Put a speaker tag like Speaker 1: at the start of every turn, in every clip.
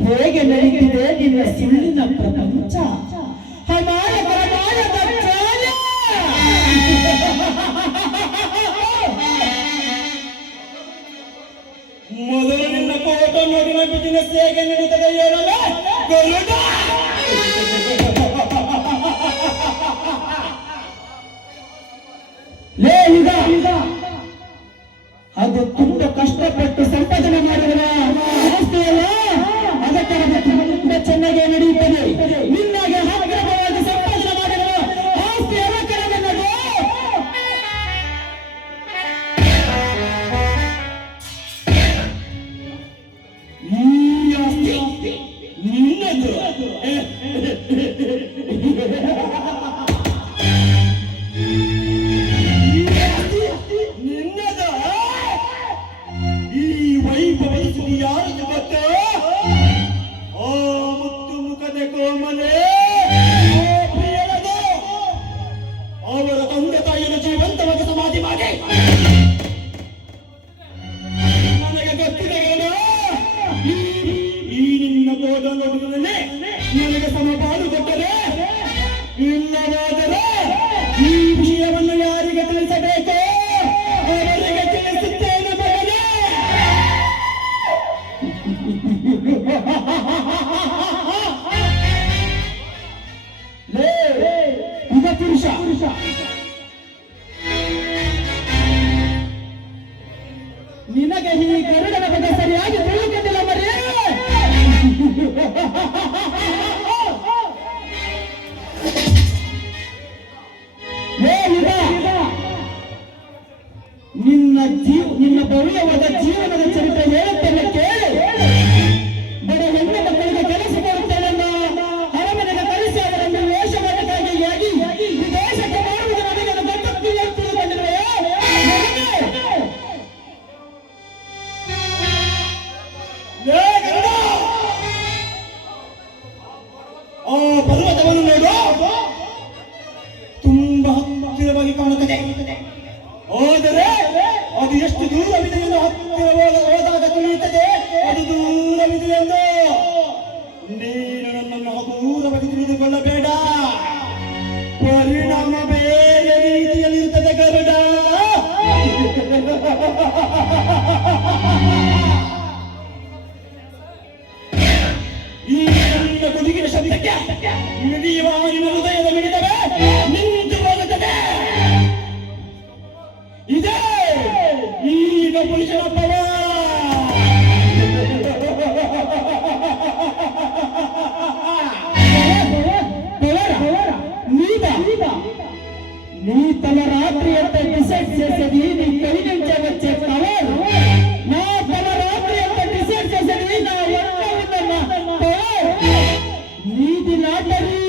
Speaker 1: ಹೇಗೆ ನಡೆಯುತ್ತಿದೆ ನಿನ್ನ ಸುಳ್ಳಿನ ಪ್ರಪಂಚ? ಜಾಲ
Speaker 2: ಮೊದಲು ನಿನ್ನ ಕೋಟ ನೋಡಿ ಬಿಸಿನೆಸ್ ಹೇಗೆ ನಡೀತದೆ ಹೇಳಲ್ಲ
Speaker 1: ಅದು ತುಂಬಾ ಕಷ್ಟಪಟ್ಟು ಸಂಪಾದನೆ
Speaker 2: ಮಾಡಿ ನಿಮಿಷ ನಿನಗೆ
Speaker 1: ಹೀಗರೆ నీ తల రాత్రి అంత డిసైడ్ చేసేది నీ కై నుంచి వచ్చే పవర్ నా తల రాత్రి అంత డిసైడ్ చేసేది నా ఎంత ఉందన్న పవర్ నీది లాటరీ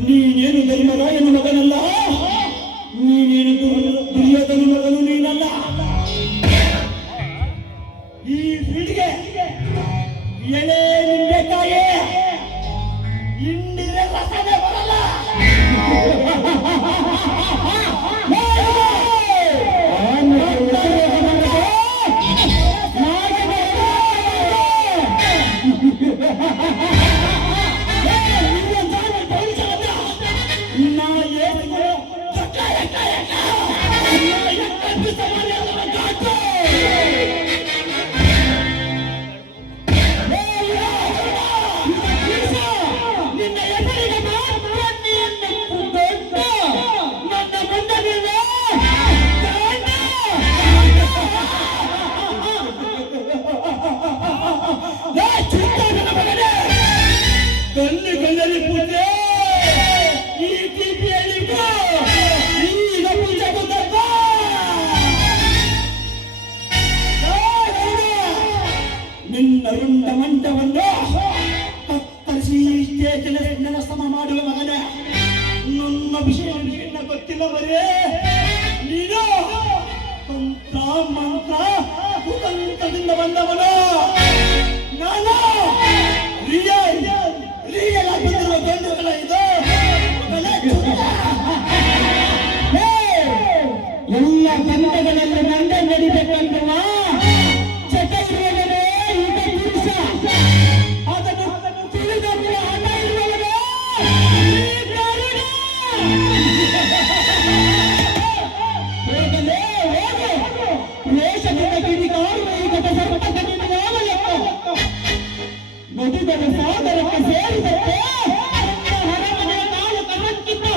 Speaker 1: ನೀನೇನು
Speaker 2: ಧರ್ಮರಾಯನ ಮಗನಲ್ಲ? ನೀನೇನು ದುರ್ಯೋಧನ ಮಗನು ನೀನಲ್ಲ ಈ ಎಳೆ ನಿಂಬೆಕಾಯಿ ಹಿಂಡಿದ್ರೆ ರಸನೆ ದೇವರೇ ನೀನು? ತಂತ್ರ ಮಂತ್ರ ಕುತಂತ್ರದಿಂದ ಬಂದವನ? ನಾನು? ರಿಯಲ್ ರಿಯಲ್ ಆಗಿ ಬಂದಿರುವ ಇದು?
Speaker 1: ಎಲ್ಲ ಸಂತಗಳಲ್ಲಿ ನಂದೇ ನಡಿಬೇಕಂತವಾ ಸಹೋದರಕ್ಕೆ ಸೇರಿದಂತೆ ಹೊರಮನೆಯ ನಾಲ್ಕು ಮಕ್ಕಿತ್ತು